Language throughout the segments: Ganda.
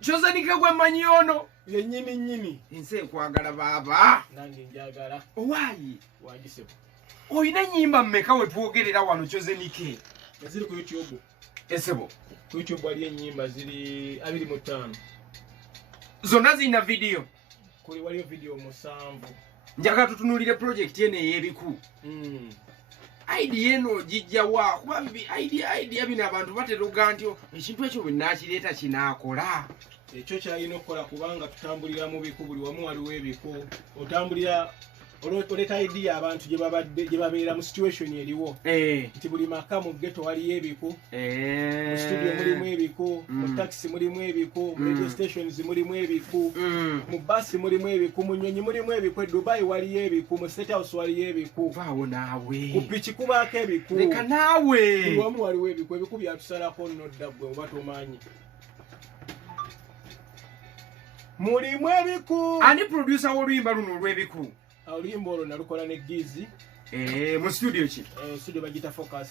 Chosen Ike gwe manyono. Ye nyini. Nse kwagala baba. Nange njagala. Why? Wagisebo. Oyina nyimba mmeka we twogerera wano Chosen Ike. Ezili ku YouTube. Esebo. Ku YouTube wali enyimba ziri 25. Zonna zina video. Kuli wali video 7. Njagala tutunulire project yene yebiku. Idea eno jijja wa kuba idea bino abantu bateruga ntyo ekintu ekyo bwe nakireta kinakola. Ekyo kyalina okukola kubanga tutambulira mu biku buli wamu waliwo ebiku. Otambulira oleta idea abantu gye babeera mu situation eriwo. Nti buli maka mu ghetto waliyo ebiku. Mu studio mulimu ebiku, mu taxi mulimu ebiku, mu radio stations mulimu ebiku, mu bus mulimu ebiku, mu nnyonyi mulimu ebiku, Dubai waliyo ebiku, mu State House waliyo ebiku. Vaawo naawe. Ku piki kubaako ebiku. Leka naawe. Buli wamu waliwo ebiku. Ebiku byatusalako nno dda ggwe oba tomanyi. Mulimu ebiku. Ani producer w'oluyimba luno olw'ebiku? Oluyimba olwo nalukola ne Gizi. Mu studio ki? Studio bagita Focus.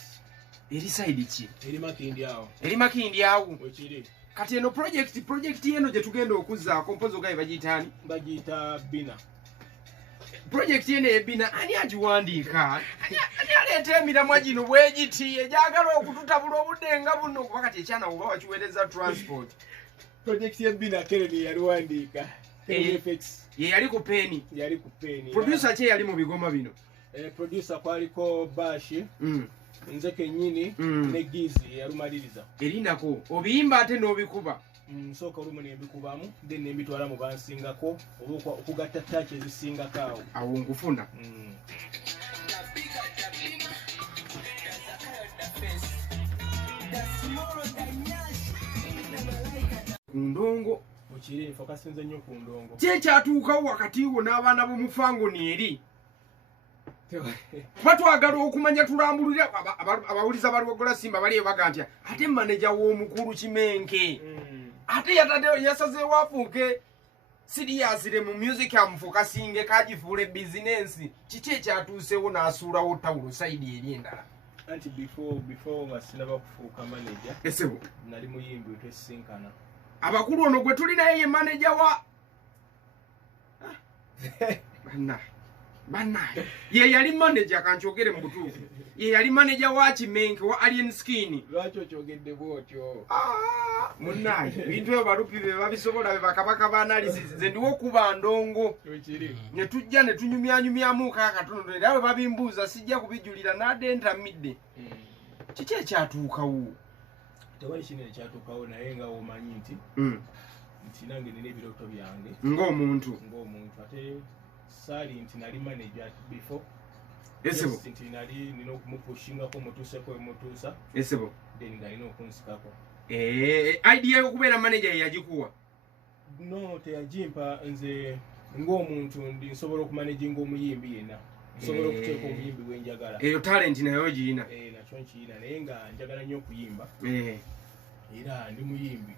Eri side ki? Eri Makindi awo. Eri Makindi awo. Wekiri. Kati eno project eno gye tugenda okuzza kompozo gaye bagiyitaani? Bagiyita Bina. Project eno ebina ani agiwandiika? Ani aleeta emiramwa gino bwegiti egyagala okututabula obudde nga buno kuba kati ekyana oba wakiweereza transport. Project y'Ebina Kennedy yaliwandiika. FX. Ye yali ku peni. Yali ku peni. Producer ki yali mu bigoma bino? Producer kwaliko Bashi. Nze kennyini ne Gizi yalumaliriza. Erinako obiyimba ate n'obikuba. Nsooka olumu ne mbikubamu then ne mbitwala mu bansingako oba okugatta touch ezisingako awo. Awo nkufuna. Kundongo. Okiri fokasinze nnyo ku ndongo. Kyekyatuukawo wakati wo n'abaana b'omufango neri. Batwagala okumanya tulambulira abawuliza balwogola Simba bali ebaga ntya ate manager w'omukulu Kimenke. Ate yasazeewo afuuke siriyasire mu music amufokasinge kagifuule business. Kiki ekyatuusewo n'asuulawo tawulo sayidi eri endala? Anti before nga sinaba kufuuka manager. Esebo. Nali muyimbi twesinkana. Abakulu ono gwe tuli naye ye manager wa Banna. Ye yali manager kanchogere mu butuufu. Ye yali manager wa Kimenke wa Alien Skin. Lwaki okyogedde bw'otyo? Munnaye bintu ebyo balupi be babisobola be bakabaka ba analysis ze ndiwo kuba ndongo. Okiri. Ne tujja ne tunyumyanyumyamu katono era we babimbuuza sijja kubijulira n'adenta midde. Kiki ekyatuukawo? Tewali kintu ekyatuukawo naye nga omanyi nti nange nina ebirooto byange ng'omuntu ate saali nti nali manager before. Esebo. Nti nina okumupushingako omutuuseko emutuusa. Esebo. Then nga nina okunsikako. Idea y'okubeera manager yagikuwa? No, teyagimpa. Nze ng'omuntu nsobola okumanaginga omuyimbi yenna. Nsobola okuteeka omuyimbi gwenjagala. Eyo talent nayo ogiyina? Nakyo nkiyina naye nga njagala nnyo okuyimba. Era ndi muyimbi.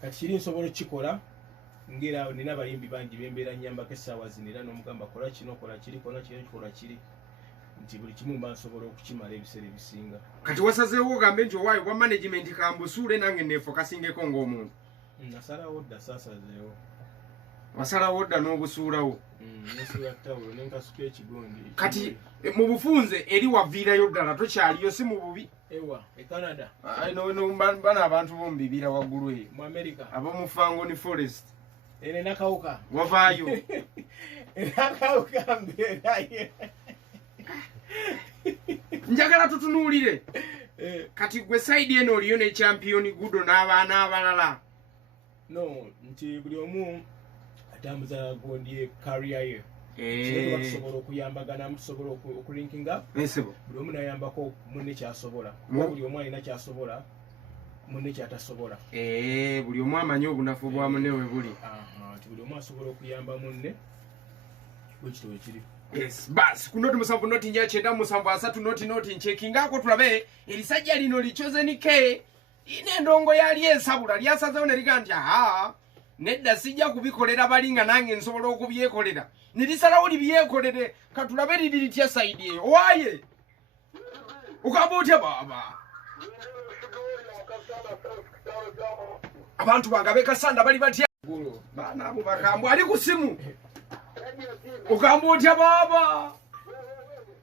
Kati kiri nsobola okukikola ngera nina abayimbi bangi bembeera nnyambako essaawa zino era n'omugamba kola kino kola kiri kola kino kikola kiri nti buli kimu mba nsobola okukimala ebiseera ebisinga. Kati wasazeewo ogambe nti owaayo bwa management kambusuule nange neefokasingeko ng'omuntu? Nasalawo dda saasazeewo. Wasalawo dda n'obusuulawo? Nesuula ttawulo n'enkasuka ekigondi. Kati mu bufunze eri waviirayo ddala tokyaliyo si mu bubi? Ewa, Canada. Bano abantu b'omu bibira waggulu eyo. Mu America. Ab'omu Fangoni Forest. Ene nakawuka. Wavaayo. Nakawuka mbeerayo. Njagala tutunuulire. Kati gwe side eno oliyo ne champion Gudo n'abaana abalala. No, nti buli omu atambuza gondi career ye. Kino tusobola okuyambagana tusobola okulinkinga. Esebo. Buli omu nayambako munne kyasobola. Buli omu alina kyasobola munne kyatasobola. Buli omu amanyi obunafu bwa munne we buli. Buli omu asobola okuyamba munne. Bwekito wekiri. Yes, bas ku noti musanvu noti nja kyenda musanvu asatu noti nchekingako tulabe erisajja lino Chosen Ike ine ndongo yali esabula lyasazeewo ne liga nti nedda sijja kubikolera balinga nange nsobola okubyekolera nilisalawo libyekolere katulabe liri litya side eyo owaye ukaba otya baba abantu bangabe kasanda bali batya gulo bana abo bakambwa ali kusimu ukambwa utya baba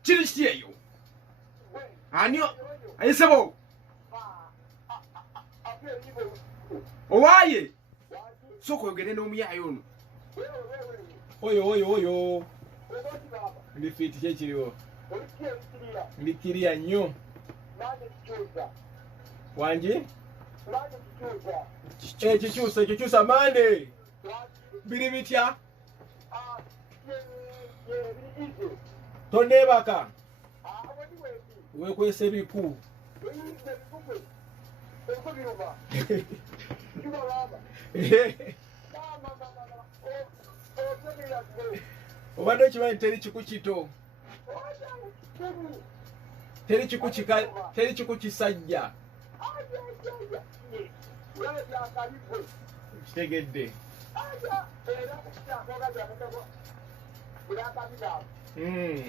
kiri kitiyeyo anyo ayisebo owaye soko yogere n'omuyayo ono oyo ndi fiti kyekiriwo ndikiriya nnyo wangi kikyusa mande biri bitya tondebaka wekwesa ebiku obadde okimanyi teri kiku kito teri kiku kika teri kiku kisajja kitegedde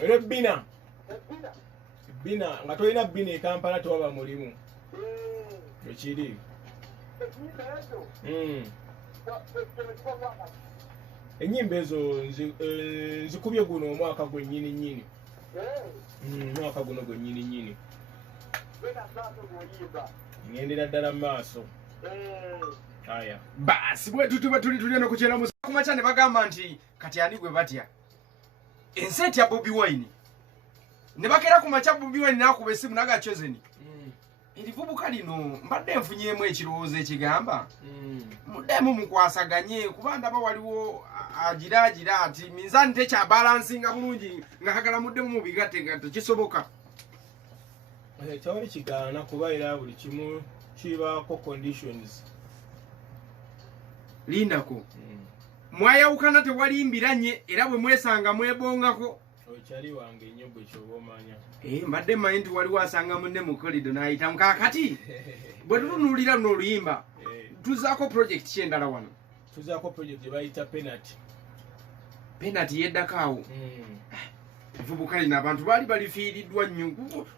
era ebbina nga tolina bbina e Kampala tewaba mulimu ekiri enyimba ezo nzikubye guno omwaka gwennyini nnyini omwaka guno gwennyini nnyini ngendera ddala mu maaso aya basi bwe tutuba tuli no kuchera mu kumacha ne bagamba nti kati ani gwe batya enseti ya Bobi Wine ne bakera kumacha Bobi Wine nakuba esimu naga chozeni erivubuka lino mbadde nfunyemu ekirowoozo ekigamba muddemu mukwasaganye kubanda ba waliwo agira ati minzani tekya balansinga bulungi nga kagala muddemu mu bigatte kisoboka tewali kigaana kuba era buli kimu kibaako conditions lindako mwayawukana tewali mbiranye era bwe mwesanga mwebongako okyali wange nnyo bwe kyoba omanya mbadde mmanyi nti waliwo asanga munne mu kolido n'ayita mukakati bwe tutunuulira luno oluyimba tuzaako project kyendala wano tuzaako project gye bayita penalty yeddakaawo evubuka lino abantu baali balifiiriddwa nnyo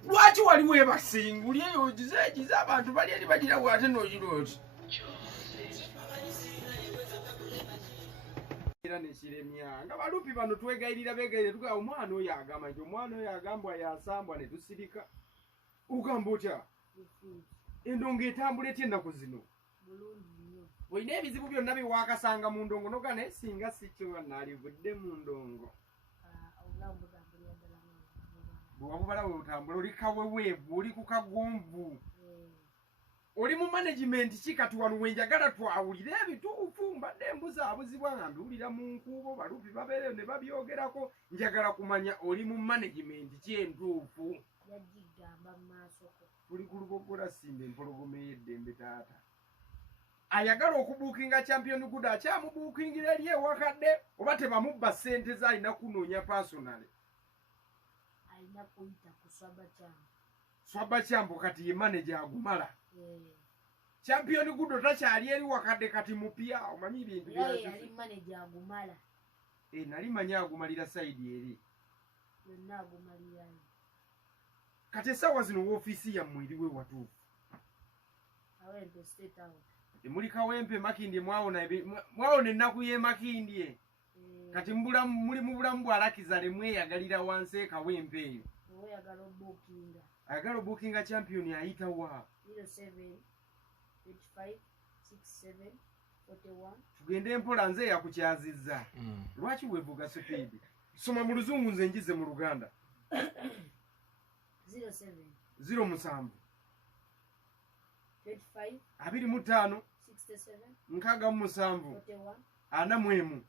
lwaki waliwo ebasinguli eyo gize abantu bali eri bagirawo ate n'ogirooti era nekiremya nga balupi bano twegayirira begayire tugaa omwana oyo agamba nti omwana oyo agambwa yasambwa ne tusirika ugamba otya endongo etambula etya ennaku zino olina ebizibu byonna biwaakasanga mu ndongo noga naye singa si kyo naalivudde mu ndongo bwewabubala weotambula oli kaweweevu oli ku kagomvu oli mu management ki kati wano wenjagala twawulire ebituufu mbadde mbuzaabuzibwa nga mbiwulira mu nkuubo balupi babeereyo ne babyogerako njagala kumanya oli mu management ki entuufu tuli ku lubogola simba empologoma ey'eddembe taata ayagala okubuukinga champion good akyamubuukingira eri ewakadde oba tebamubba ssente z'alina kunoonya personale alina kuyita ku swaba kyambo kati ye manager agumala champion good takyali eri wakadde kati mupya omanyi bintu yali manager agumala nali manya agumalira side eri yonna agumalira kati esawa zino woofiisi yammwe eriwe watuufu Kawempe state house muli Kawempe Makindye mwawona ennaku ye Makindye kati muli mu bulamu bwalakiza lemweyagalira wansi Kawempe eyo oyagala obuukinga ayagala obuukinga champion ayita wa 07 85 67 41 tugende empola nze yakukyazizza lwaki wevuga speed soma mu luzungu nze njize mu Luganda 07 07 25 25 67 nkaaga mu 7 41 ana mwemu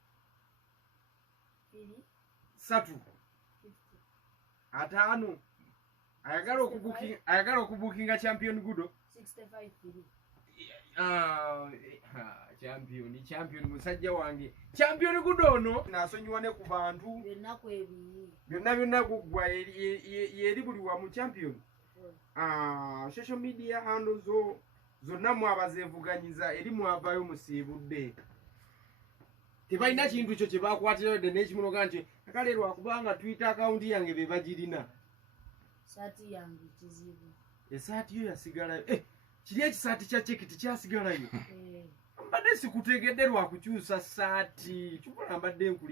3 atano ayagala okubuukinga champion gudo 65 champion musajja wange champion gudo ono nasonyiwa ne ku bantu byonna kuggwa yeri buli wa mu champion social media handles zonna mwabazeevuganyiza eri mwavayo musiibudde tebalina kintu kyo kye bakwatira yodde n'ekimonoga nti akale lwakubanga Twitter account yange be bagirina saati yange kizibu esaati yo yasigalayo kiri ekisaati kya cheki tikyasigalayo mbadde sikutegedde lwa kukyusa ssaati kikola mbadde nkuli